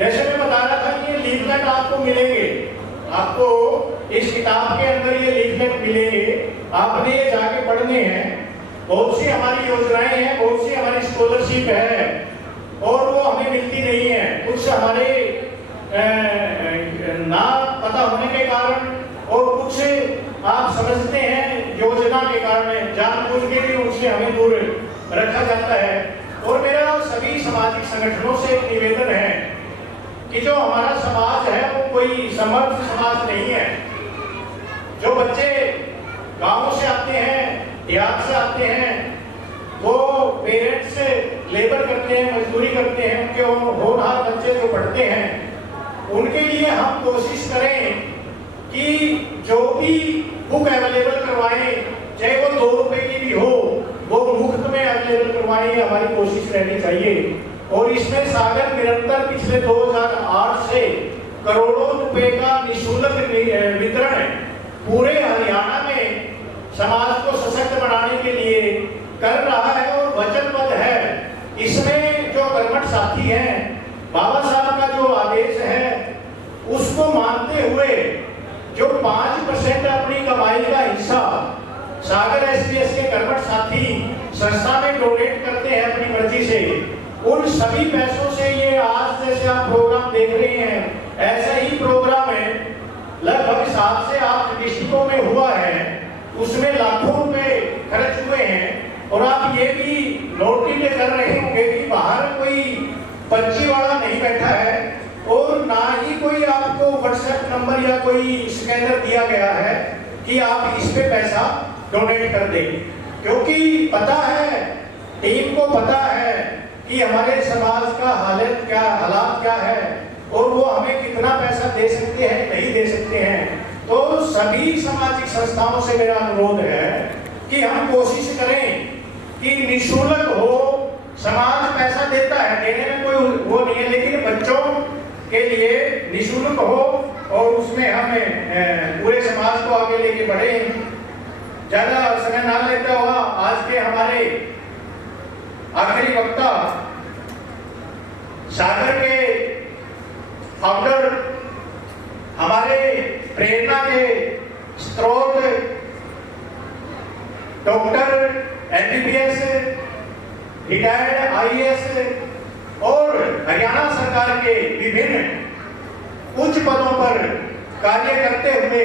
जैसे मैं बता रहा था कि ये लीफलेट आपको मिलेंगे, आपको इस किताब के अंदर ये लीफलेट मिलेंगे, आपने ये जाके पढ़ने हैं। बहुत सी हमारी योजनाएं हैं, बहुत सी हमारी स्कॉलरशिप है और वो हमें मिलती नहीं है, कुछ हमारे ना पता होने के कारण और कुछ आप समझते हैं योजना के कारण जानबूझ के भी उनसे हमें दूर रखा जाता है। और मेरा सभी सामाजिक संगठनों से एक निवेदन है कि जो हमारा समाज है वो कोई समर्थ समाज नहीं है। जो बच्चे गांवों से आते हैं, देहात से आते हैं, वो पेरेंट्स लेबर करते हैं, मजदूरी करते हैं, उनके होनहार बच्चे जो पढ़ते हैं, उनके लिए हम कोशिश करें कि जो भी बुक अवेलेबल करवाएं, चाहे वो 2 रुपए की भी हो, वो मुफ्त में अवेलेबल करवाएं, हमारी कोशिश रहनी चाहिए। और इसमें सागर निरंतर पिछले 2008 से करोड़ों रुपए का निःशुल्क वितरण पूरे हरियाणा में समाज को सशक्त बनाने के लिए कर रहा है और वचनबद्ध है। इसमें जो कर्मठ साथी हैं, बाबा साहब का जो आदेश है उसको मानते हुए जो 5% अपनी कमाई का हिस्सा सागर एसपीएस के कर्मठ साथी संस्था में डोनेट करते हैं अपनी मर्जी से, उन सभी पैसों से ये आज जैसे आप प्रोग्राम देख रहे हैं, ऐसा ही प्रोग्राम है लगभग 7 से 8 डिस्ट्रिक्टों में हुआ है, उसमें लाखों रुपए खर्च हुए हैं। और आप ये भी नोटिस कर रहे होंगे कि बाहर कोई पर्ची वाला नहीं बैठा है और ना ही कोई आपको व्हाट्सएप नंबर या कोई स्कैनर दिया गया है कि आप इस पे पैसा डोनेट कर दें, क्योंकि पता है, टीम को पता है कि हमारे समाज का हालत क्या, हालात क्या है और वो हमें कितना पैसा दे सकते हैं, नहीं दे सकते हैं। तो सभी सामाजिक संस्थाओं से मेरा अनुरोध है कि हम कोशिश करें कि निःशुल्क हो। समाज पैसा देता है, देने में कोई वो नहीं है, लेकिन बच्चों के लिए निःशुल्क हो और उसमें हम पूरे समाज को आगे लेके बढ़े। ज्यादा समय ना लेता हुआ आज के हमारे आखिरी वक्ता सागर के फाउंडर, हमारे प्रेरणा के स्रोत, डॉक्टर एमबीबीएस, रिटायर्ड आईएएस और हरियाणा सरकार के विभिन्न उच्च पदों पर कार्य करते हुए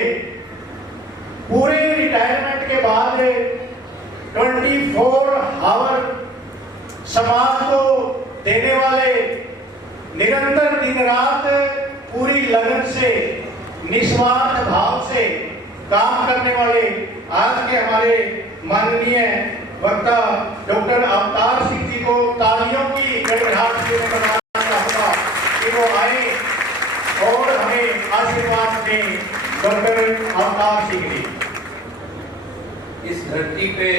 पूरे रिटायरमेंट के बाद 24 आवर समाज को देने वाले, निरंतर दिन रात पूरी लगन से, निस्वार्थ भाव से काम करने वाले आज के हमारे माननीय वक्ता डॉक्टर अवतार सिंह जी को तालियों की गड़गड़ाहट से बनाना चाहूंगा कि वो आए और हमें आशीर्वाद दें। डॉक्टर अवतार सिंह जी इस धरती पे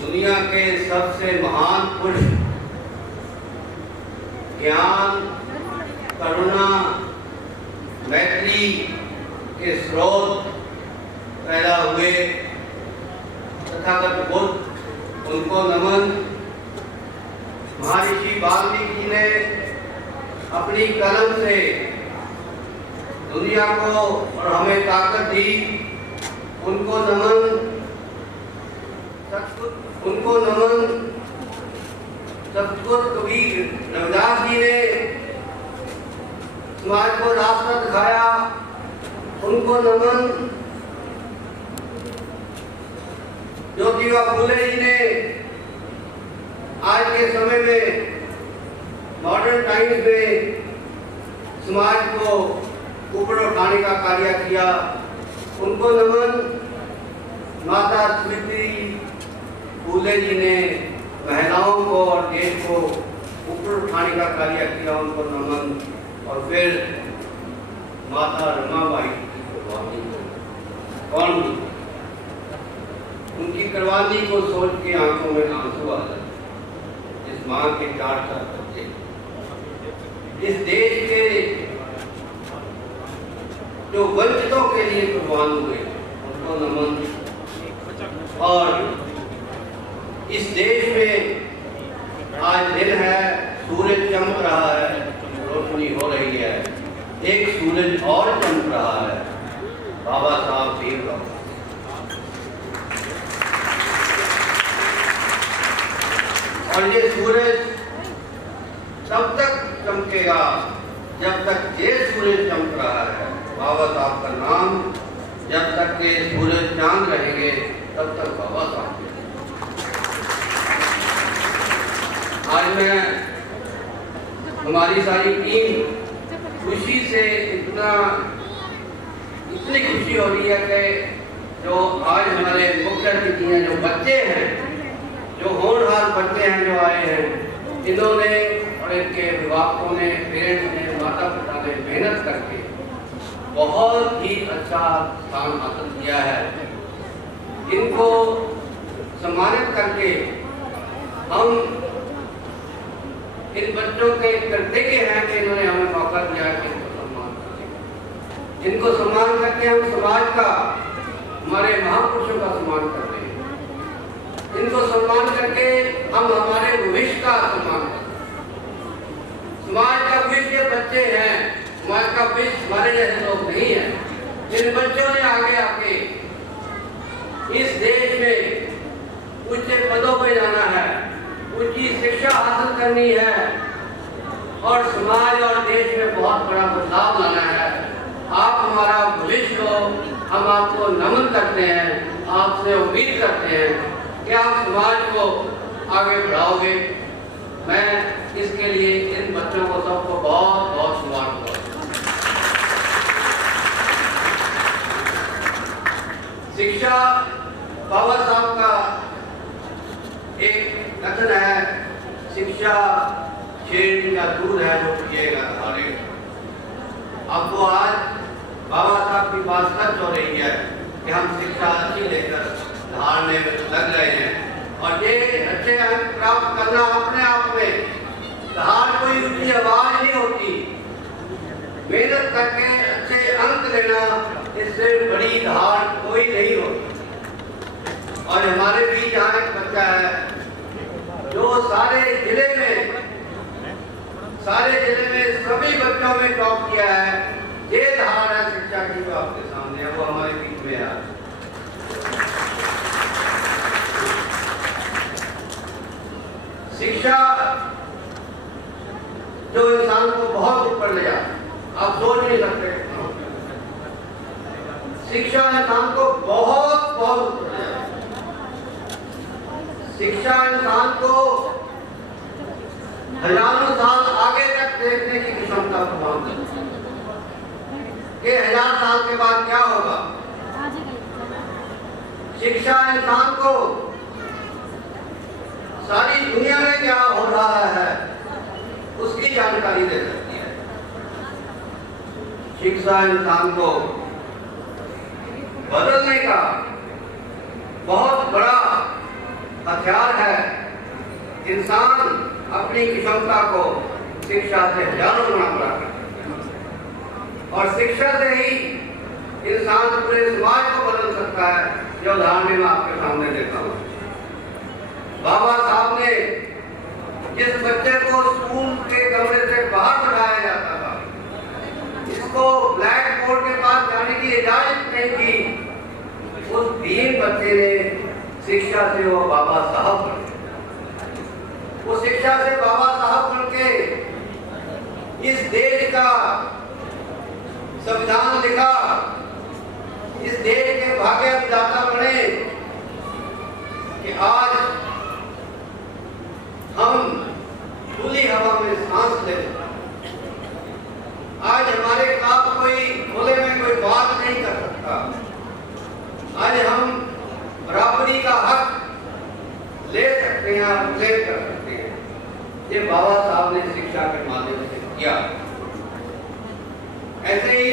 दुनिया के सबसे महान पुरुष, ज्ञान, करुणा, मैत्री के स्रोत पैदा हुए तथागत बुद्ध, उनको नमन। महर्षि वाल्मीकि ने अपनी कलम से दुनिया को और हमें ताकत दी, उनको नमन। उनको नमन। सतगुरु कबीर रविदास जी ने समाज को रास्ता दिखाया, उनको नमन। ज्योतिबा फुले जी ने आज के समय में मॉडर्न टाइम्स में समाज को ऊपर उठाने का कार्य किया, उनको नमन। माता सावित्री फुले जी ने महिलाओं को और देश को ऊपर उठाने का कार्य किया, उनको नमन। और फिर माता रमाबाई की कुर्बानी कौन थी? उनकी कुर्बानी को सोच के आंखों में आंसू आ जाते। इस मां के 4 बच्चे इस देश के जो वंचितों के लिए कुर्बान हुए, उनको नमन। और इस देश में आज दिन है, सूरज चमक रहा है, एक सूरज और चमक रहा है, बाबा साहब भीमराव। और ये सूरज तब तक चमकेगा जब तक ये सूरज चमक रहा है, बाबा साहब का नाम जब तक ये सूरज चांद रहेंगे तब तक बाबा साहब। आज मैं हमारी सारी टीम खुशी से इतनी खुशी हो रही है कि जो आज हमारे मुख्य अतिथि हैं, जो बच्चे हैं, जो होनहार बच्चे हैं जो आए हैं, इन्होंने और इनके अभिभावकों ने, पेरेंट्स ने, माता पिता ने मेहनत करके बहुत ही अच्छा स्थान हासिल किया है। इनको सम्मानित करके हम इन बच्चों के कर्तव्य हैं कि इन्होंने हमें मौका दिया है कि इनको सम्मान करें। इनको सम्मान करके हम समाज का, हमारे महापुरुषों का सम्मान कर रहे हैं। इनको सम्मान करके हम हमारे भविष्य का सम्मान करते हैं। समाज का भविष्य बच्चे हैं, समाज का भविष्य हमारे जैसे लोग नहीं है। जिन बच्चों ने आगे आके इस देश में ऊंचे पदों पे जाना है, ऊंची शिक्षा हासिल करनी है और समाज और देश में बहुत बड़ा बदलाव लाना है, आप हमारा भविष्य हो। हम आपको नमन करते हैं, आपसे उम्मीद करते हैं कि आप समाज को आगे बढ़ाओगे। मैं इसके लिए इन बच्चों को सबको बहुत बहुत मुबारक। शिक्षा, बाबा साहब का एक कथन है, शिक्षा शेर का दूध है जो पिएगा धारेगा। आपको आज बाबा साहब की बात सच हो रही है कि हम शिक्षा अच्छी लेकर धारने में लग रहे हैं और ये अच्छे अंक प्राप्त करना अपने आप में धार कोई ऊंची आवाज नहीं होती। मेहनत करके अच्छे अंक लेना, इससे बड़ी धार कोई नहीं होती। और हमारे बीच यहाँ एक बच्चा है जो सारे जिले में सभी बच्चों में टॉप किया है। ये धार है शिक्षा की जो आपके सामने है, वो हमारे बीच में है। शिक्षा जो इंसान को बहुत ऊपर ले जाती, आप सोच नहीं सकते। शिक्षा इंसान को बहुत बहुत ऊपर ले जाती। शिक्षा इंसान को हजारों साल आगे तक देखने की क्षमता प्रदान करती है कि 1000 साल के बाद क्या होगा। शिक्षा इंसान को सारी दुनिया में क्या हो रहा है उसकी जानकारी दे सकती है। शिक्षा इंसान को बदलने का बहुत बड़ा हथियार है। इंसान अपनी क्षमता को शिक्षा से हजारों गुना बढ़ा सकता है और शिक्षा से ही इंसान पूरे समाज को बदल सकता है। जो उदाहरण मैं आपके सामने देता हूँ, बाबा साहब ने जिस बच्चे को स्कूल के कमरे से बाहर बढ़ाया जाता था, जिसको ब्लैक बोर्ड के पास जाने की इजाजत नहीं थी, उस 3 बच्चे ने शिक्षा से वो बाबा साहब बने। वो शिक्षा से बाबा साहब बन के इस देश का संविधान लिखा, इस देश के भाग्य विधाता बने कि आज हम खुली हवा में सांस ले। आज हमारे खिलाफ कोई खुले में कोई बात नहीं कर सकता। आज हम बराबरी का हक ले सकते हैं और क्लेम कर सकते हैं। ये बाबा साहब ने शिक्षा के माध्यम से किया। ऐसे ही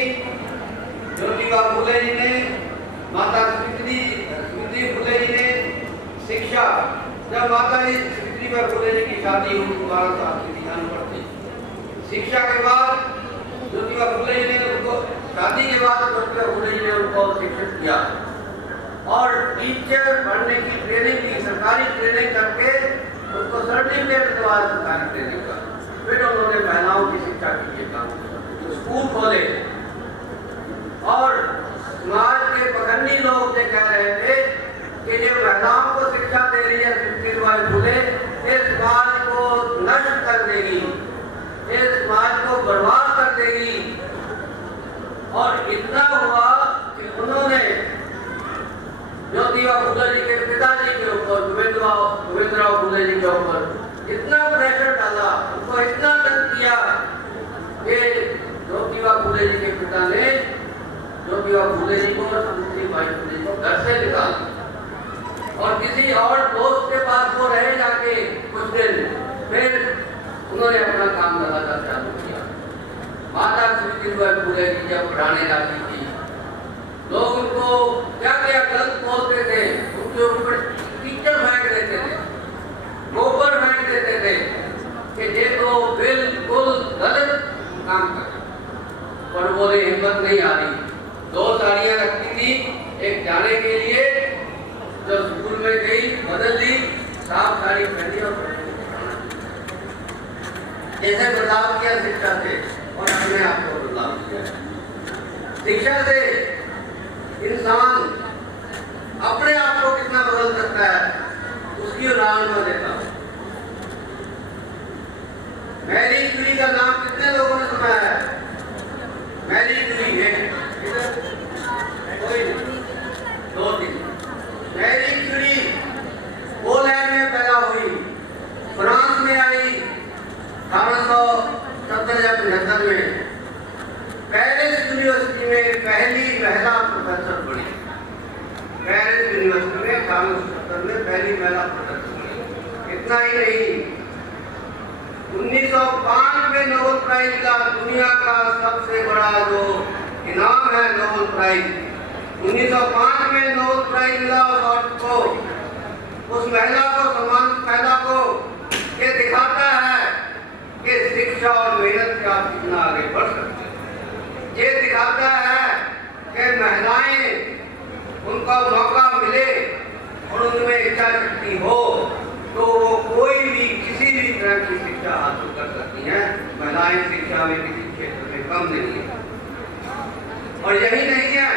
ज्योतिबा फुले जी ने, माता सावित्री फुले जी ने शिक्षा, जब माता जी ज्योतिबा फुले जी की शादी हुई 12 साल की ध्यान पर थी। शिक्षा के बाद ज्योतिबा फुले जी ने उनको, शादी के बाद ज्योतिबा फुले जी ने उनको शिक्षित किया और टीचर बनने की ट्रेनिंग दी, सरकारी ट्रेनिंग करके उसको सर्टिफिकेट दिलवाया सरकारी ट्रेनिंग का। फिर उन्होंने महिलाओं की शिक्षा के लिए काम किया, तो स्कूल खोले और इतना हुआ कि उन्होंने ज्योतिबा फुले जी के पिताजी के ऊपर गोविंदराव फुले जी के ऊपर इतना प्रेशर डाला, उनको इतना तंग किया कि ज्योतिबा फुले जी के पिता ने ज्योतिबा फुले जी को सावित्रीबाई फुले जी को घर से निकाला और किसी और दोस्त के पास वो रहे जाके कुछ दिन, फिर उन्होंने अपना काम लगातार चालू किया। माता सावित्रीबाई फुले जी जब पढ़ाने जाती थी, लोग उनको क्या क्या गलत बोलते थे, उनके ऊपर कीचड़ फेंक देते थे, गोबर फेंक देते थे कि ये तो बिल्कुल गलत काम कर, पर वो हिम्मत नहीं आ रही। 2 साड़ियां रखती थी, एक जाने के लिए, जब स्कूल में गई बदल दी, साफ साड़ी पहनी और जैसे बदलाव किया शिक्षा से और अपने आप को बदलाव किया। शिक्षा से इंसान अपने आप को कितना बदल सकता है उसकी उदाहरण मैं देता हूँ। मैरी क्यूरी का नाम कितने लोगों ने सुना है? मैरी क्यूरी है कोई 2-3। मैरी क्यूरी पोलैंड में पैदा हुई, फ्रांस में आई 1870 या 75 में। पेरिस यूनिवर्सिटी में पहली महिला प्रोफेसर बनी। पेरिस यूनिवर्सिटी में 1870 में पहली महिला प्रोफेसर बनी। इतना ही नहीं, 1905 में नोबेल प्राइज का दुनिया का सबसे बड़ा जो इनाम है नोबेल प्राइज, 1905 में नोबेल प्राइज मिला को उस महिला को, सम्मानित महिला को, ये दिखाता है कि शिक्षा और मेहनत से आप कितना आगे बढ़ सकते हैं। ये दिखाता है कि महिलाएं, उनका मौका मिले और उनमें इच्छा शक्ति हो तो वो कोई भी किसी भी तरह की शिक्षा हासिल कर सकती हैं। महिलाएं शिक्षा में किसी क्षेत्र में कम नहीं है। और यही नहीं है,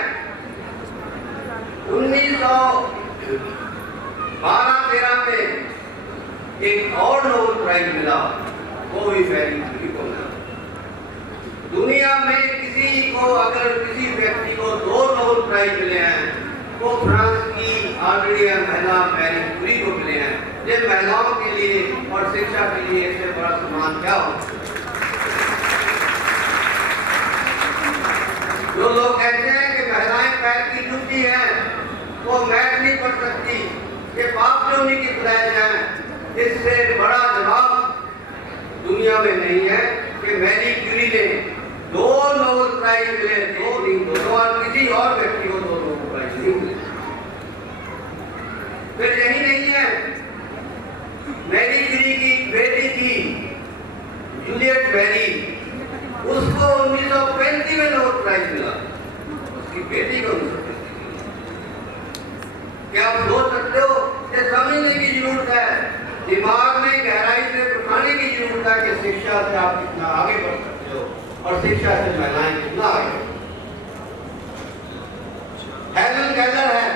1912-13 में एक और नोबेल प्राइज मिला, वो भी मैरी क्यूरी को मिला। दुनिया में किसी को, अगर किसी व्यक्ति को 2 नोबेल प्राइज मिले हैं, वो फ्रांस की ऑर्डिनरी महिला मैरी क्यूरी को मिले हैं। ये महिलाओं के लिए और शिक्षा के लिए इससे बड़ा सम्मान क्या हो? जो लोग कहते हैं कि महिलाएं पैर की जूती हैं, वो मैथ नहीं पढ़ सकती, ये बाप जो उन्हीं की पैदाइश है, इससे बड़ा जवाब दुनिया में नहीं है कि मैरी क्यूरी ने 2 नोबेल प्राइज मिले, 2 नहीं, 2 और किसी और व्यक्ति को 2 नोबेल प्राइज नहीं मिले। फिर यही नहीं है, मैरी क्यूरी की बेटी थी जूलियट मैरी, उसको 1935 में नोबेल प्राइज मिला, उसकी बेटी को 1935 में। क्या आप सोच सकते हो? ये समझने की जरूरत है, दिमाग में गहराई से उठाने की जरूरत है कि शिक्षा से आप कितना आगे बढ़ सकते हो और शिक्षा से महिलाएं कितना आगे बढ़ सकती हैं। हेलन केलर है,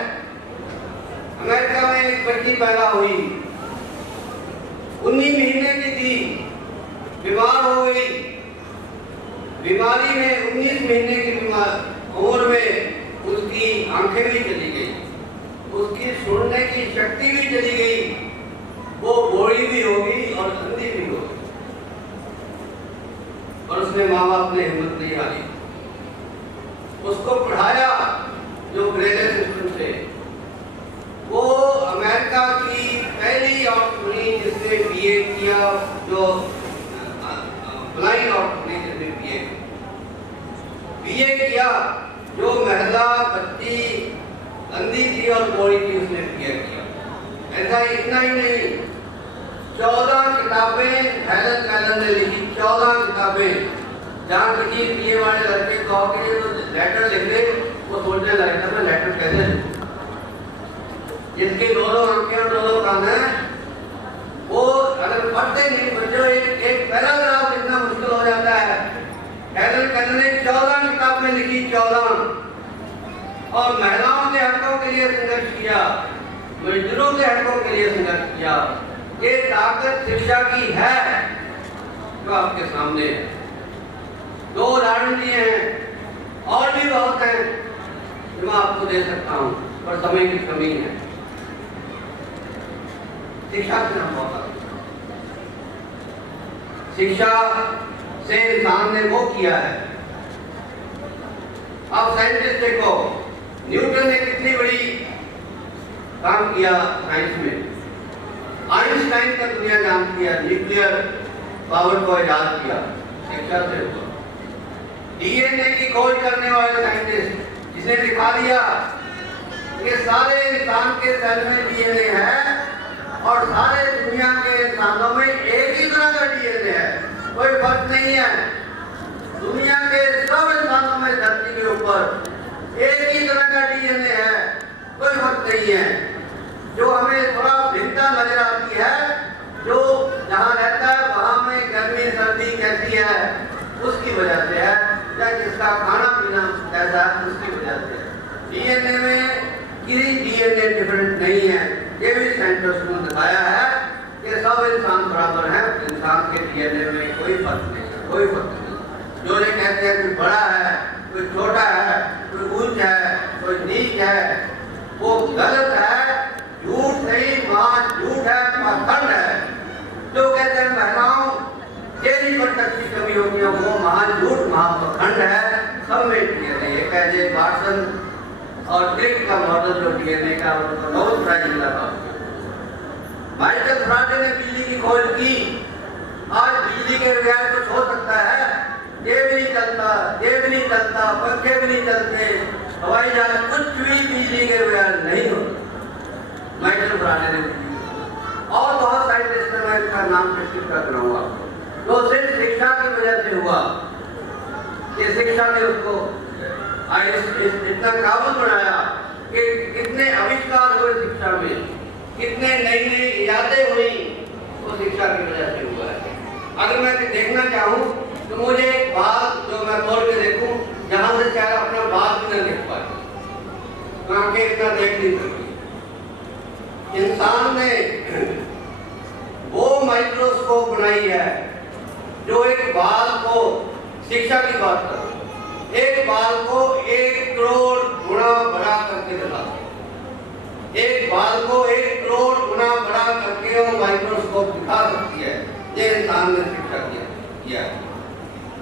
अमेरिका में एक बच्ची पैदा हुई, 19 महीने की थी, बीमार हो गई। बीमारी में 19 महीने की उम्र में उसकी आंखें भी चली गई, उसकी सुनने की शक्ति भी चली गई, वो बूढ़ी भी होगी और अंधी भी होगी। और उसने माँ बाप ने हिम्मत नहीं हारी, उसको पढ़ाया जो ग्रेजुएट सिस्टम से। वो अमेरिका की पहली औरत बनी जिसने बीए किया, जो ब्लाइंड औरत बनी जिसने बीए किया, जो महिला बच्ची अंधी थी और बूढ़ी थी उसने बीए किया। ऐसा इतना ही नहीं, 14 किताबें हेलन केलर ने लिखी, 14 किताबें। जहाँ किसी बीए वाले लड़के कहो कि ये लेटर लिख दे, वो सोचने लगता मैं लेटर कैसे लिखूं? जिसके 2 आंखें और 2 कान हैं, वो अगर पढ़ते नहीं बच्चों एक पैराग्राफ लिखना मुश्किल हो जाता है। हेलन केलर ने 14 किताबें लिखी, 14, और महिलाओं के हकों के लिए संघर्ष किया, मजदूरों के हकों के लिए संघर्ष किया। ये ताकत शिक्षा की है जो आपके सामने है। 2 उदाहरण दिए हैं और भी बहुत है जो मैं आपको दे सकता हूँ, पर समय की कमी है। शिक्षा से हम बहुत, शिक्षा से इंसान ने वो किया है। अब साइंटिस्ट देखो, न्यूटन ने कितनी बड़ी काम किया साइंस में। आइंस्टाइन का दुनिया जानती है, न्यूक्लियर पावर को इजाद किया, शिक्षा से हुआ। डीएनए की खोज करने वाले साइंटिस्ट, जिसने दिखा दिया कि सारे इंसान के सेल में डीएनए है और सारे दुनिया के इंसानों में एक ही तरह का डीएनए है, कोई फर्क नहीं है। दुनिया के सब इंसानों में धरती के ऊपर एक ही तरह का डीएनए है, कोई फर्क नहीं है। जो हमें थोड़ा भिन्नता नजर आती है, जो जहाँ रहता है वहाँ में गर्मी सर्दी कैसी है उसकी वजह से है, या जिसका खाना पीना कैसा है उसकी वजह से है। डीएनए में किसी डीएनए डिफरेंट नहीं है। ये भी साइंटिस्ट ने दिखाया है कि सब इंसान बराबर हैं, इंसान के डीएनए में कोई फर्क नहीं है, कोई फर्क नहीं। जो ये कहते हैं कोई बड़ा है, कोई छोटा है, कोई ऊंच है, कोई नीच है, वो गलत है, झूठ नहीं, झूठ है, पाखंड है। जो कहते हैं महिलाओं डेली बर्तक की कमी होती है, वो महान झूठ, महापाखंड है। सब में डीएनए एक है। जे वाटसन और क्रिक का मॉडल जो डीएनए का, उनको नोबेल प्राइज मिला था। माइकल फ्राडे ने बिजली की खोज की। आज बिजली के बगैर कुछ हो सकता है? ये भी नहीं चलता, ये भी नहीं चलता, पंखे भी नहीं चलते, हवाई जहाज, कुछ भी बिजली के बगैर नहीं होता। माइकल फ्राडे ने और बहुत साइंटिस्ट हैं, मैं इनका नाम प्रस्तुत कर रहा हूँ आपको, तो सिर्फ शिक्षा की वजह से हुआ। ये शिक्षा ने उसको इतना काबिल बनाया कि कितने आविष्कार हुए शिक्षा में, कितने नई नई इजादें हुई, वो शिक्षा की वजह से हुआ है। अगर मैं देखना चाहूँ तो मुझे एक बात जो मैं तोड़ के देखूँ, जहाँ से शायद अपना बात भी न देख पाए, आंखें इतना देख नहीं सकती। इंसान ने वो माइक्रोस्कोप बनाई है जो एक बाल को, शिक्षा की बात कर, एक बाल को 1 करोड़ गुना बड़ा करके दिखाता है। एक बाल को 1 करोड़ गुना बड़ा करके वो माइक्रोस्कोप दिखा सकती है। ये इंसान ने शिक्षा किया।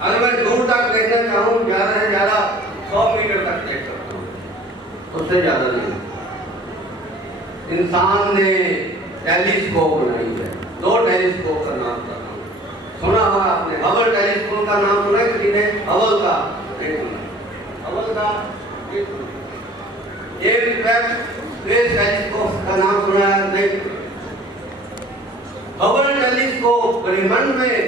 अगर मैं दूर तक देखना चाहूँ, ज्यादा से ज्यादा 100 मीटर तक देख सकता हूँ, उससे ज्यादा नहीं। इंसान ने टेलीस्कोप बनाई है। 2 टेलीस्कोप का नाम कर रहा हूँ, सुना होगा आपने, हबल टेलीस्कोप का नाम सुना है किसी ने? हबल का नहीं सुना, हबल का नहीं सुना। जेम्स वेब स्पेस टेलीस्कोप का नाम सुना है? नहीं। हबल टेलीस्कोप ब्रह्मांड में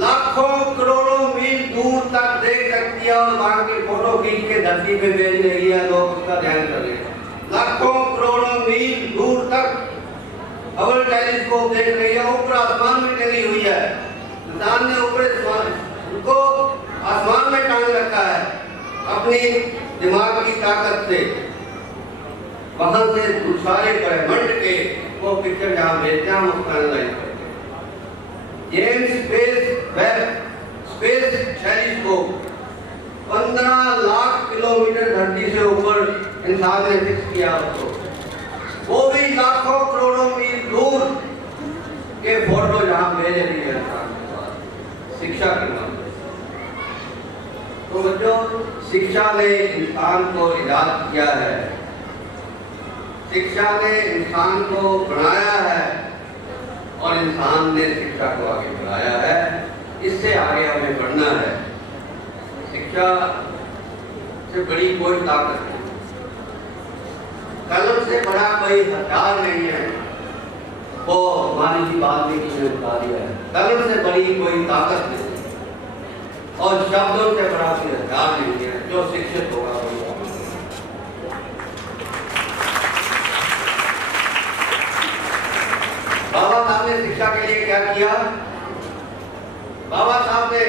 लाखों करोड़ों मील दूर तक देख सकती है और वहां की फोटो खींच के धरती पे भेज रही है। लोग उसका ध्यान कर रहे हैं। लाखों करोड़ों मील दूर तक हबल टेलीस्कोप देख रही है। ऊपर आसमान में टंगी हुई है। इंसान ने ऊपर उनको आसमान में टांग रखा है अपनी दिमाग की ताकत से। वहां से सारे ब्रह्मांड के वो पिक्चर जहाँ भेजते हैं उसका एनालाइज करते हैं। James Webb space telescope 15 lakh kilometre धरती से ऊपर इंसान ने फिक्स किया उसको। वो भी लाखों करोड़ों मील दूर के फोटो जहाँ भेज रही है इंसान के पास, शिक्षा के नाम पे। तो जो शिक्षा ने इंसान को इजाद किया है, शिक्षा ने इंसान को बनाया है और इंसान ने शिक्षा को आगे बढ़ाया है। इससे आगे हमें बढ़ना है। शिक्षा से बड़ी कोई ताकत नहीं, कलम से बड़ा कोई हथियार नहीं है। वो हमारी जी वाल्मीकि ने बता दिया है, कलम से बड़ी कोई ताकत नहीं और शब्दों से बड़ा कोई हथियार नहीं है। जो शिक्षित होगा वही बाबा साहब ने शिक्षा के लिए क्या किया? बाबा साहब ने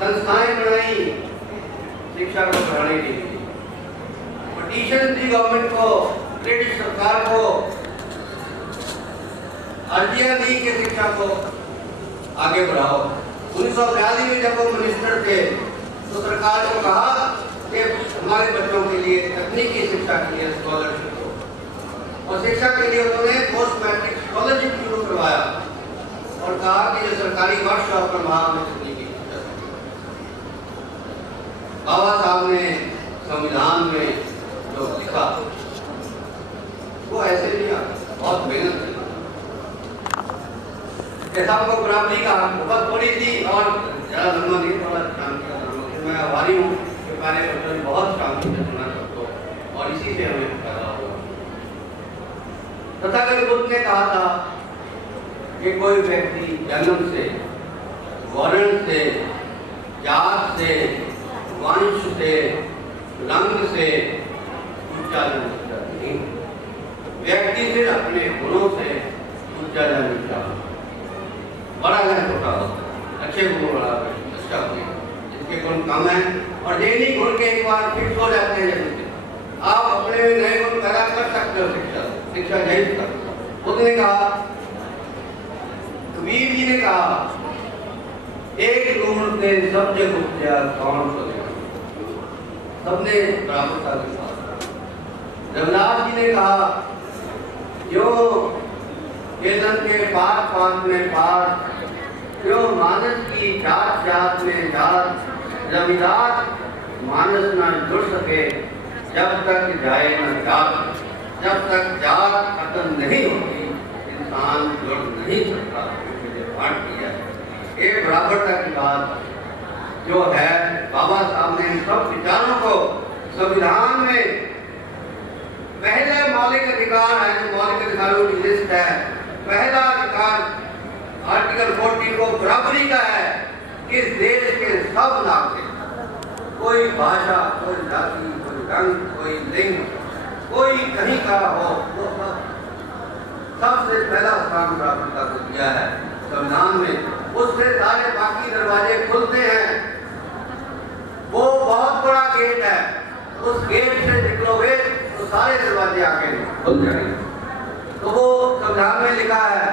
संस्थाएं बनाई शिक्षा को बढ़ाने के लिए। ब्रिटिश गवर्नमेंट को, ब्रिटिश सरकार को अर्जियां दी कि शिक्षा को आगे बढ़ाओ। 1942 में जब वो मिनिस्टर थे तो सरकार को कहा कि हमारे बच्चों के लिए तकनीकी शिक्षा के लिए स्कॉलरशिप हो, और शिक्षा के लिए उन्होंने पोस्ट मैट्रिक स्कॉलरशिप शुरू करवाया और कहा कि जो सरकारी वर्कशॉप पर वहां में तकनीकी शिक्षा। बाबा साहब ने संविधान में जो लिखा वो ऐसे नहीं आता, बहुत मेहनत है। जैसा आपको बराबरी का बहुत थोड़ी सी और ज़्यादा लंबा नहीं, थोड़ा शांति। मैं आभारी हूँ कि पहले बच्चों ने बहुत शांति से सुना सबको, और इसी से हमें फायदा होगा। तथागत बुद्ध ने कहा था कि कोई व्यक्ति जन्म से, वर्ण से, जात से, वंश से, रंग से ऊंचा नहीं, व्यक्ति सिर्फ अपने गुणों से ऊंचा जाना, बड़ा है छोटा हो, अच्छे गुण बड़ा है, अच्छा गुण, जिसके गुण कम है और डेली गुण के एक बार फिक्स हो जाते हैं। जब आप अपने में नए गुण पैदा कर सकते हो, शिक्षा नहीं सकते। उसने कहा, कबीर जी ने कहा, एक गुण से सब जग उपजा कौन सो, सबने बराबरता के साथ। रविदास जी ने कहा, जो वेदन के पाठ पाठ में पाठ, जो मानस की जात जात में जात, रविदास मानस न जुड़ सके जब तक जाए न जात, जब तक जात खत्म नहीं होती इंसान जुड़ नहीं सकता। पाठ किया एक बराबरता की बात जो है, बाबा साहब ने इन सब विचारों को संविधान में पहले मौलिक अधिकार है, जो मौलिक अधिकारों की लिस्ट है, पहला अधिकार आर्टिकल 40 को बराबरी का है कि इस देश के सब नागरिक, कोई भाषा, कोई जाति, कोई रंग, कोई लिंग, कोई कहीं का हो, वो सबसे पहला स्थान बराबरता को दिया है संविधान में। उससे सारे बाकी दरवाजे खुलते हैं। वो बहुत बड़ा गेट है, उस गेट से निकलोगे तो सारे दरवाजे आके खुल जाएंगे। तो वो संविधान में लिखा है